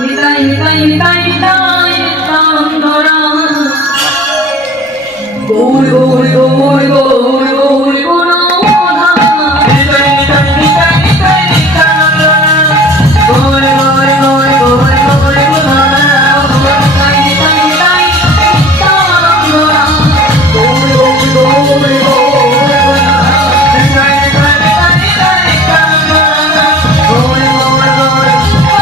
নিতাই নিতাই নিতাই নিতাই নিতান্দরা গৌর গৌর গৌর গৌর গৌর গৌরধা নিতাই নিতাই নিতাই নিতাই নিতান্দরা গৌর গৌর গৌর গৌর গৌর গৌরধা নিতাই নিতাই নিতাই নিতান্দরা গৌর গৌর গৌর গৌর গৌরধা নিতাই নিতাই নিতাই নিতাই নিতান্দরা গৌর গৌর গৌর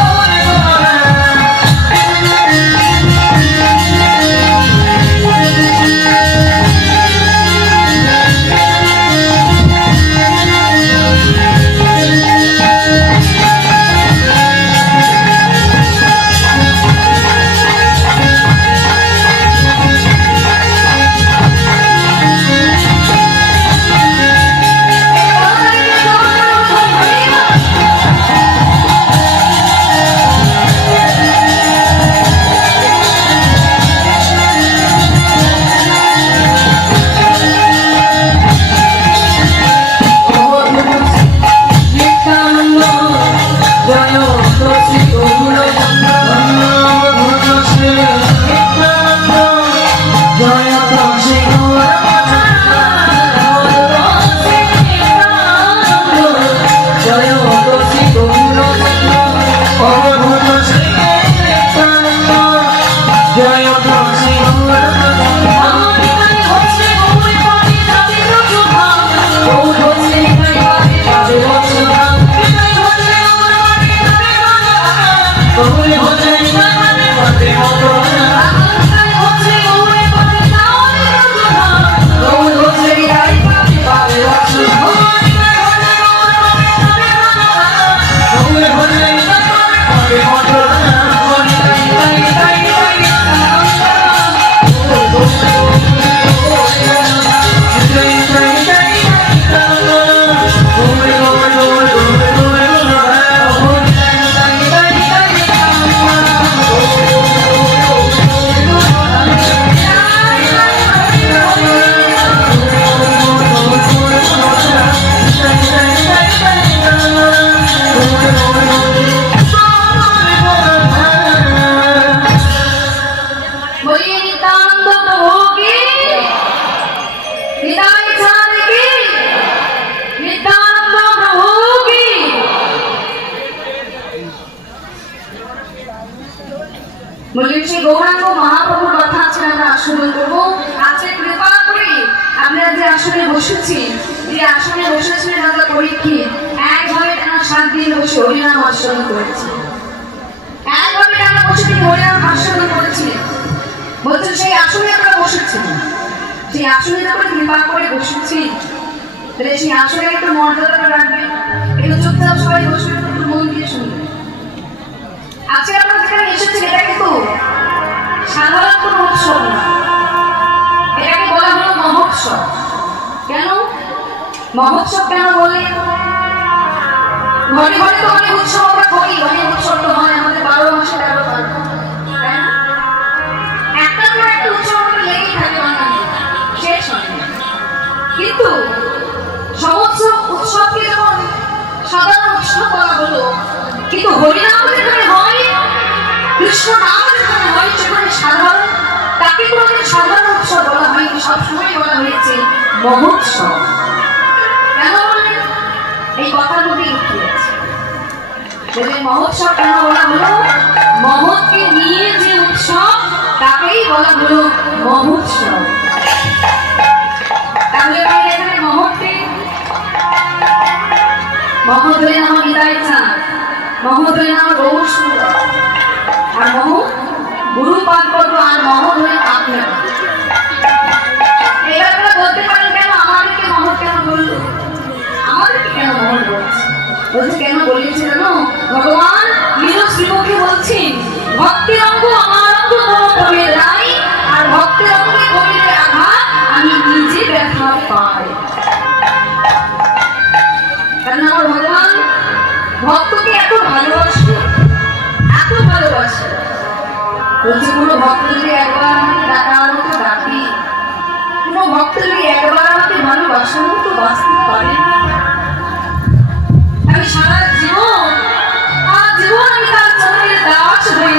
গৌরাঙ্গ মহাপ্রভুর কথা আজকে আমরা আস্বাদন করবো। আজকে কৃপা করে আমরা যে আসনে বসেছি, যে আসনে বসেছিলেন আমরা পরীক্ষিত একভাবে টানা 7 দিন বসে হরিনাম আস্বাদন করেছি। একভাবে টানা বসে তিনি হরিনাম আস্বাদন করেছিলেন। বলছেন সেই আসনে আমরা বসেছি, সেই আসনে যখন কৃপা করে বসেছি, তাহলে সেই আসনে একটু মর্যাদা রাখবেন, একটু চুপচাপ সবাই বসে একটু মন দিয়ে শুনবেন। আজকে আমরা যেখানে এসেছি এটা কিন্তু সাধারণ কোনো উৎসব না, এটাকে বলা হলো মহোৎসব। কেন মহোৎসব কেন বলে? ঘরে ঘরে তো অনেক উৎসব আমরা করি, অনেক উৎসব তো হয় আমাদের 12 মাসে 13 পার্বণ, তাই না? একটা করে একটা উৎসব আমাদের লেগেই থাকে, বাঙালি শেষ হয় না। কিন্তু উৎসবকে যখন সাধারণ উৎসব বলা হলো, কিন্তু হরিনাম যেখানে হয়, কৃষ্ণ নাম যেখানে হয়, সেখানে সাধারণ, তাকে কোনোদিন সাধারণ উৎসব বলা হয়নি, সবসময় বলা হয়েছে মহোৎসব। কেন বললেন? এই কথার মধ্যে লুকিয়ে আছে। মহোৎসব কেন বলা হলো? মহৎকে নিয়ে যে উৎসব তাকেই বলা হলো মহোৎসব। তাহলে এখানে মহৎকে, মহৎ হলেন আমার হৃদয় চাঁদ, মহৎ হলেন আমার গৌর সুন্দর, আর মহৎ গুরু পাদপদ্ম, আর মহৎ হলেন আপনার। এবার আপনারা বলতে পারেন কেন আমাদেরকে মহৎ কেন বললো? আমাদেরকে কেন মহৎ বলছে? বলছে কেন বলেছে জানো? ভগবান নিজ শ্রীমুখে বলছেন, ভক্তের অঙ্গ আমার অঙ্গ কোনো কবির নাই, আর ভক্তের অঙ্গে কবির আঘাত আমি নিজে ব্যথা পাই। কারণ আমার ভগবান ভক্তকে এত ভালোবাসে, এত ভালোবাসে। বলছে কোনো ভক্ত যদি একবার আমাকে ডাকার মতো ডাকি, কোনো ভক্ত যদি একবার আমাকে ভালোবাসার মতো বাঁচতে পারে, আমি সারা জীবন আমি তার চরণের দাস হয়ে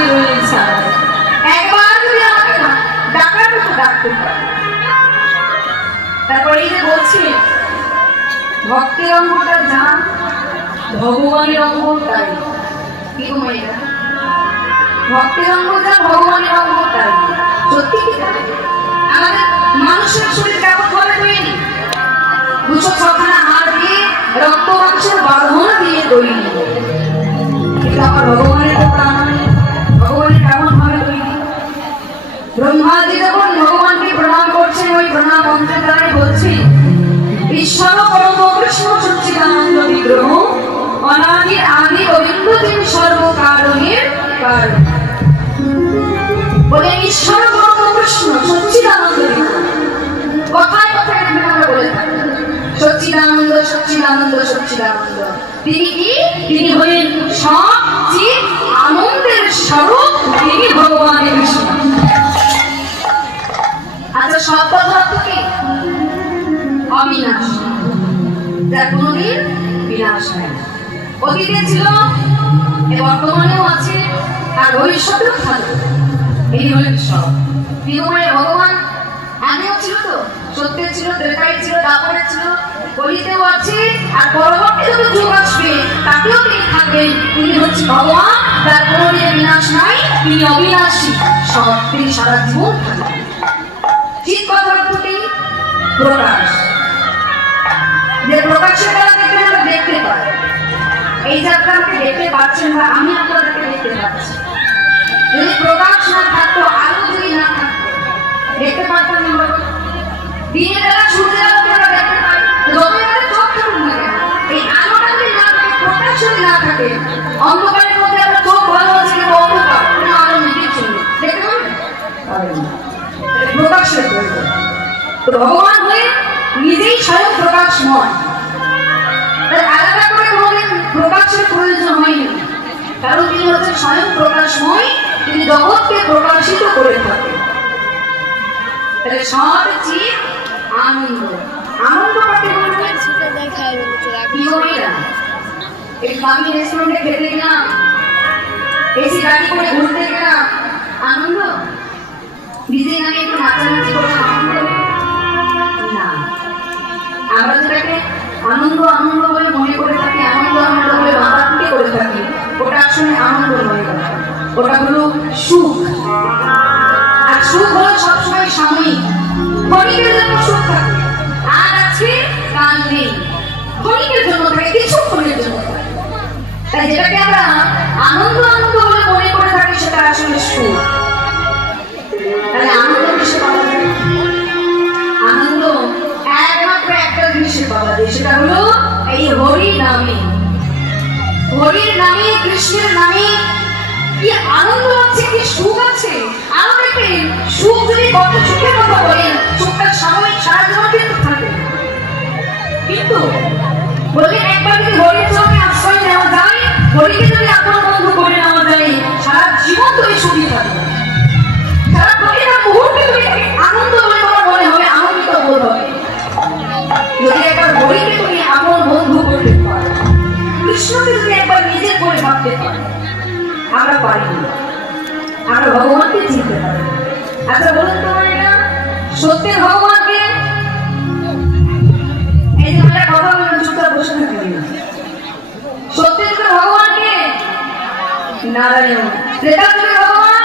আছে ভক্তের অঙ্গটা যা ভগবানের অঙ্গ তাই। কি গো মাইরা, ভক্তের অঙ্গ যা ভগবানের অঙ্গ তাই। সত্যি কি তাই? আমাদের মানুষের শরীর কেমন ভাবে তৈরি? 206খানা হাড় দিয়ে রক্ত মাংসের বাঁধন দিয়ে তৈরি। কিন্তু আমার ভগবানের তো প্রাণ নেই। ভগবানের কেমন ভাবে তৈরি? ব্রহ্মাদি যখন ভগবানকে প্রণাম করছেন, ওই প্রণাম মন্ত্রের দ্বারাই বলছি, ঈশ্বর পরম কৃষ্ণ সচ্চিদানন্দ বিগ্রহ অনাদি আদি গোবিন্দ তিনি সর্বকারণের কারণ। বলে ঈশ্বর পরম কৃষ্ণ সচ্চিদানন্দ বিগ্রহ। কথায় কথায় আমরা বলে থাকি সচ্চিদানন্দ সচ্চিদানন্দ সচ্চিদানন্দ। তিনি কি? তিনি হলেন সব জীব আনন্দের স্বরূপ, তিনি ভগবানের কৃষ্ণ। আচ্ছা, সব পদার্থ কি? অবিনাশ, যার কোনদিন বিনাশ হয় না। অতীতে ছিল, বর্তমানেও আছে, আর ভবিষ্যতেও থাকবে। এই হলেন সব। বিনময় ভগবান আগেও ছিল, তো সত্যের ছিল, ত্রেতায় ছিল, দাপরে ছিল, কলিতেও আছে, আর পরবর্তী যত যুগ আসবে তাতেও তিনি থাকবেন। তিনি হচ্ছে ভগবান, যার কোনদিন বিনাশ নাই, তিনি অবিনাশী, সব, তিনি সারা জীবন থাকবেন। ঠিক কথা কি? প্রকাশ। যে প্রকাশের দ্বারা দেখলে আমরা দেখতে পাই। এই যাত্রা আপনি দেখতে পাচ্ছেন, বা আমি আপনাদেরকে দেখতে পাচ্ছি। যদি প্রকাশ না থাকতো, আলো যদি না থাকতো, দেখতে পারতাম না। দিনের বেলা সূর্যের আলো আমরা দেখতে পাই, যতই বেলা চোখ থাকুন না কেন, এই আলোটা যদি না থাকে, প্রকাশ যদি না থাকে, অন্ধকারের মধ্যে আমরা চোখ ভালো আছে কিন্তু অন্ধকার, কোনো আলো নেই, কিছু নেই, দেখতে পাবেন না। প্রকাশের প্রয়োজন। ভগবান হয়ে নিজেই স্বয়ং প্রকাশময়, আলাদা করে কোনোদিন প্রকাশের প্রয়োজন হয়নি, কারণ তিনি হচ্ছেন স্বয়ং প্রকাশময়, তিনি জগৎকে প্রকাশিত করে থাকেন। তাহলে সব জীব আনন্দ। আনন্দ কাকে বলবে? এই দামি রেস্টুরেন্টে খেতে গেলাম, এসি গাড়ি করে ঘুরতে গেলাম, আনন্দ? নিজে গানে একটু নাচানাচি করলাম, আনন্দ না। আমরা যেটাকে আনন্দ আনন্দ বলে মনে করে থাকি, আনন্দ আনন্দ বলে মাতামাতি করে থাকি, ওটা আসলে আনন্দ নয়, ওটা হলো সুখ। আর সুখ হলো সবসময় সাময়িক, ক্ষণিকের জন্য সুখ থাকে, আর আছে কাল নেই, ক্ষণিকের জন্য থাকে, কিছুক্ষণের জন্য থাকে। তাই যেটাকে আমরা আনন্দ আনন্দ বলে মনে করে থাকি, সেটা আসলে সুখ। তাহলে আনন্দ কিসে পাওয়া যায়? আনন্দ একমাত্র একটা জিনিসে পাওয়া যায়, সেটা হলো এই হরি নামে। হরির নামে, কৃষ্ণের নামে কি আনন্দ আছে, কি সুখ আছে। আরো দেখবেন, সুখ যদি কত সুখের কথা বলেন, সুখটা সাময়িক, সারা জীবন কিন্তু থাকে। কিন্তু বললেন একবার যদি হরির চরণে আশ্রয় নেওয়া যায়, হরিকে যদি আপন বন্ধু করে নেওয়া যায়, সারা জীবন তো এই সুখী থাকবে। সারা প্রতিটা মুহূর্তে তুমি আনন্দ বলে তোমার মনে হবে, আনন্দিত বোধ হবে। যদি একবার হরিকে তুমি আপন বন্ধু করতে পারো, কৃষ্ণকে যদি একবার নিজের করে ভাবতে পারো, আমরা পারি না, আমরা ভগবানকে চিনতে পারি। আচ্ছা বলুন তো না, সত্যের ভগবানকে? এই যে আমরা কথা বললাম, চুপচাপ বসে থাকি। সত্যের ভগবানকে নারায়ণ, ত্রেতাযুগের ভগবান,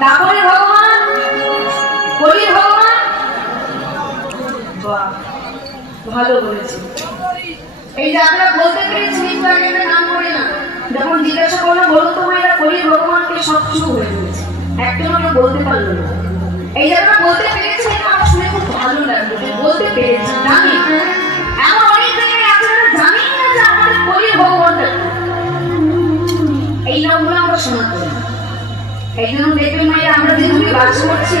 দাপরের ভগবান, কলির ভগবান। বাহ, ভালো বলেছি। এই যে আমরা বলতে পেরেছি, কিন্তু আগে নাম করে না। যখন জিজ্ঞাসা করলো বলুন তো এরা কলির ভগবানকে, সব শুরু হয়ে গেছে, একজন আমরা বলতে পারলো না। এই যে আমরা বলতে পেরেছি, আমার শুনে খুব ভালো লাগলো, বলতে পেরেছি। জানি এমন অনেক জায়গায় আছে জানি না যে আমাদের কলির ভগবানটা, এই নামগুলো আমরা শোনা করি। এই জন্য দেখবেন মায়েরা, আমরা যে যুগে বাস করছি,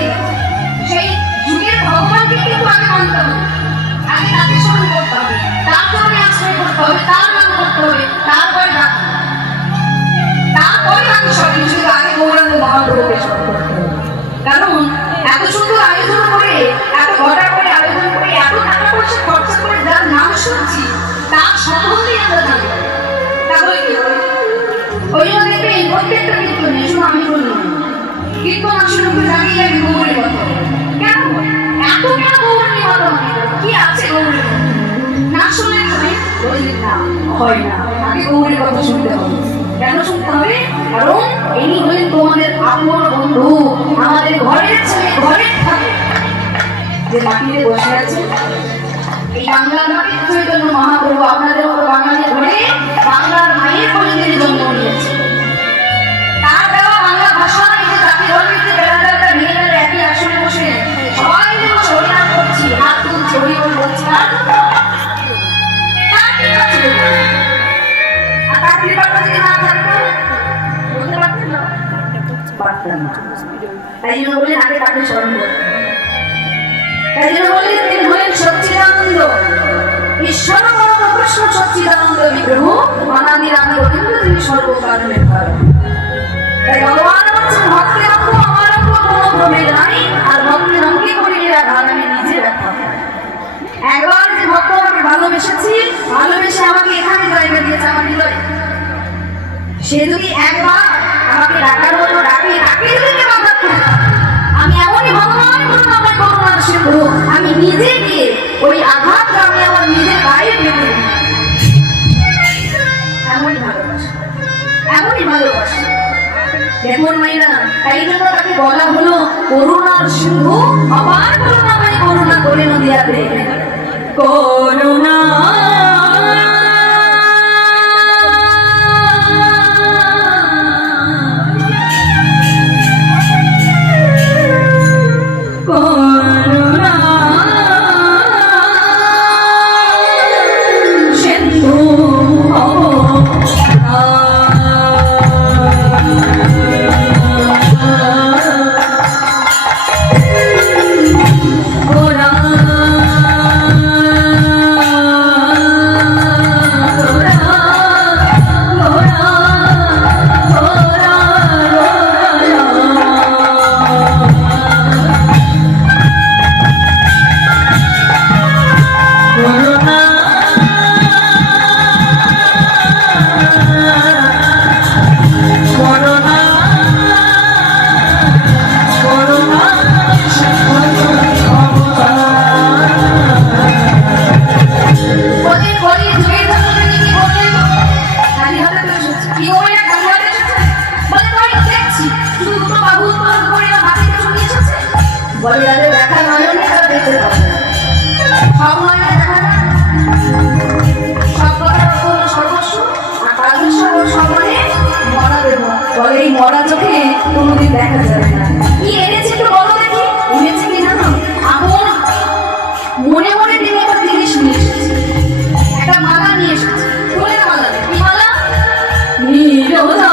সেই যুগের ভগবানকে কিন্তু আগে মানতে হবে, আগে তাকে স্মরণ করতে হবে, তারপরে আশ্রয় করতে হবে, তার নাম করতে হবে, তারপরে বাকি সব কিছু। আগে গৌরাঙ্গ মহাপ্রভুকে স্মরণ করতে হবে। কারণ এত সুন্দর আয়োজন করে, এত ঘটা করে আয়োজন করে, এত টাকা পয়সা খরচা করে যার নাম শুনছি, তার সম্বন্ধেই আমরা জানি। তাহলে কি হবে? ওই জন্য দেখবেন প্রত্যেকটা কীর্তনে, শুধু আমি বললাম, কীর্তন আসলে জানিয়ে গৌরের কথা। কেন এত কেন গৌর নিয়ে কি আছে? হয় না, আগে গৌরীর কথা শুনতে হবে। কেন শুনতে হবে? কারণ ইনি হলেন তোমাদের আপন বন্ধু, আমাদের ঘরের ছেলে, ঘরের থাকে যে মাটিতে বসে আছে। এই বাংলার মাটির চৈতন্য মহাপ্রভু আপনাদের মতো বাঙালি ঘরে বাংলার মায়ের কোলে তিনি জন্ম নিয়েছে। তার দেওয়া বাংলা ভাষা এই যে জাতি ধর্মের যে বেড়াদারটা মেয়েরা একই আসনে বসে সবাই মিলে বসে হরিনাম করছি, হাত তুলছি, হরি বল বলছি, আর তার কৃপাটা যদি না থাকতো বলতে পারতেন না, পারতাম না। তাই জন্য বললেন আগে তাকে স্মরণ করতে। তাই জন্য বললেন তিনি হলেন সচ্চিদানন্দ, ঈশ্বর পরম কৃষ্ণ সচ্চিদানন্দ বিগ্রহ, অনাদি রানী গোবিন্দ তিনি সর্বকারণের কারণ। তাই ভগবান বলছেন ভক্তের অঙ্গ আমার অঙ্গ কোনো প্রভেদ নাই, আর ভক্তের অঙ্গে করে এরা ধার আমি নিজে ব্যাখ্যা করি। একবার যে ভক্ত আমাকে ভালোবেসেছি, ভালোবেসে আমাকে এখানে জায়গা দিয়েছে আমার হৃদয়ে, সে যদি একবার আমাকে ডাকার মতো ডাকে, ডাকে যদি কেউ আঘাত করে, আমি এমনই ভগবান বলুন আমার করুণার সিন্ধু, আমি নিজে গিয়ে ওই আঘাতটা আমি আমার নিজের গায়ে পেতে দিই। এমনই ভালোবাসা, এমনই ভালোবাসা। দেখুন মাইরা, তাই জন্য তাকে বলা হলো করুণার সিন্ধু, আবার করুণাময়, করুণা করে নদিয়াতে করুণা। এই মরা চোখে কোনোদিন দেখা যাবে না। কি এনেছে একটু বলো দেখি, এনেছে কি জানো? আপন মনে মনে তিনি একটা জিনিস নিয়ে এসেছে, একটা মালা নিয়ে এসেছে। ফুলের মালা, কি মালা? নীরজা।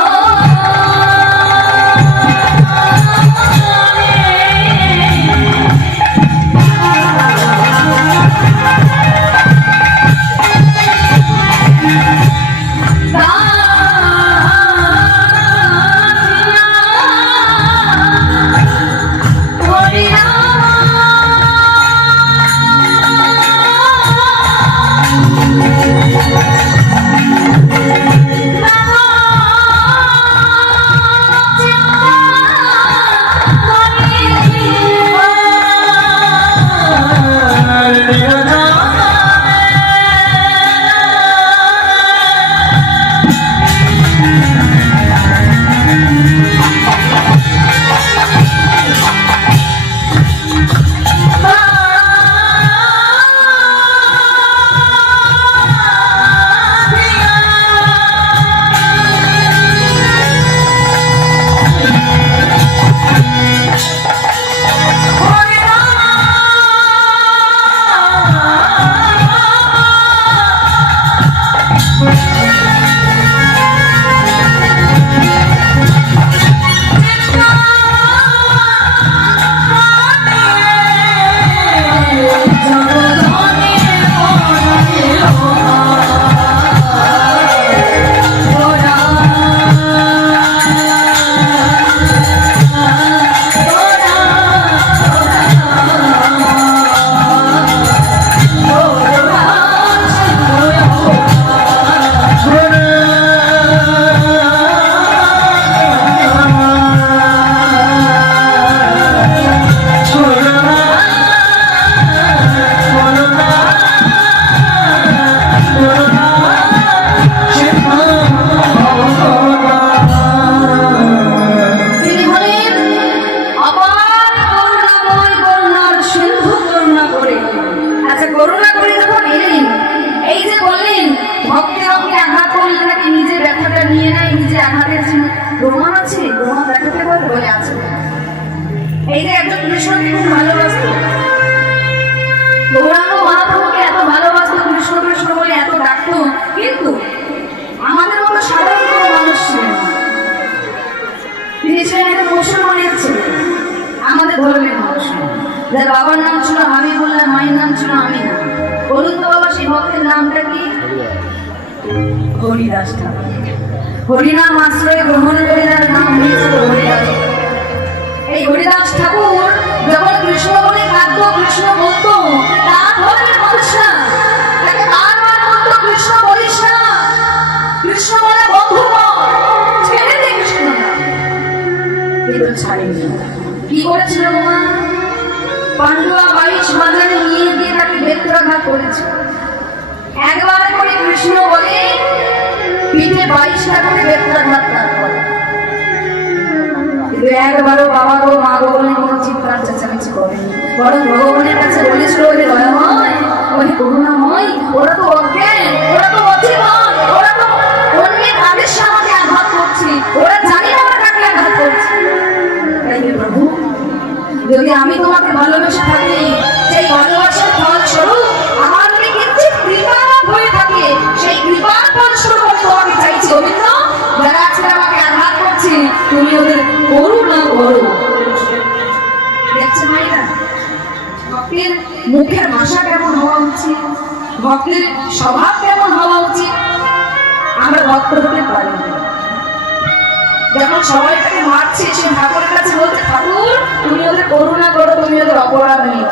ছিলেন একজন মুসলমানের ছেলে, আমাদের ধর্মের মানুষ, যার বাবার নাম ছিল হাবিবুল্লাহ, মায়ের নাম ছিল আমিনা। বলুন তো বাবা, সেই ভক্তের নামটা কি? হরিদাস ঠাকুর। হরিনাম আশ্রয় গ্রহণ করে তার নাম হয়েছিল হরিদাস। এই হরিদাস ঠাকুর যখন কৃষ্ণ বলে কাঁদত, কৃষ্ণ বলতো তার ধর্মের মানুষ না, তাকে বারবার বলতো কৃষ্ণ বলিস না, কৃষ্ণ বলে বন্ধু ছেড়ে দে কৃষ্ণ নাম। কিন্তু ছাড়েনি। কি করেছিল মা? পান্ডুয়া 22 বাজারে নিয়ে গিয়ে তাকে বেত্রাঘাত করেছে। একবার করে কৃষ্ণ বলে পিঠে 22টা করে বেত্রাঘাত তার করে। কিন্তু একবারও বাবা গো মা গো বলে কোনো চিৎকার চেঁচামেচি করেনি, বরং ভগবানের কাছে বলেছিল, ওরে দয়াময়, ওরে করুণাময়, ওরা তো অজ্ঞান, ওরা তো অচেতন, ওরা তো অন্যের আদেশে আমাকে আঘাত করছে, ওরা জানি না ওরা কাকে আঘাত করছে। তাই প্রভু, যদি আমি তোমাকে ভালোবেসে থাকি, সেই ভালোবাসার ফলস্বরূপ আমার যদি কিঞ্চিৎ কৃপা হয়ে থাকে, সেই কৃপার ফলস্বরূপ আমি তোমাকে চাইছি গোবিন্দ, যারা আজকে আমাকে আঘাত করছে তুমি ওদের করুণা করো। দেখছে ভাইরা, ভক্তের মুখের ভাষা কেমন হওয়া উচিত, ভক্তের স্বভাব কেমন হওয়া উচিত, আমরা ভক্ত হতে পারি না। যখন সবাই তাকে মারছে, সে ঠাকুরের কাছে বলছে, ঠাকুর তুমি ওদের করুণা করো, তুমি ওদের অপরাধ নিয়ে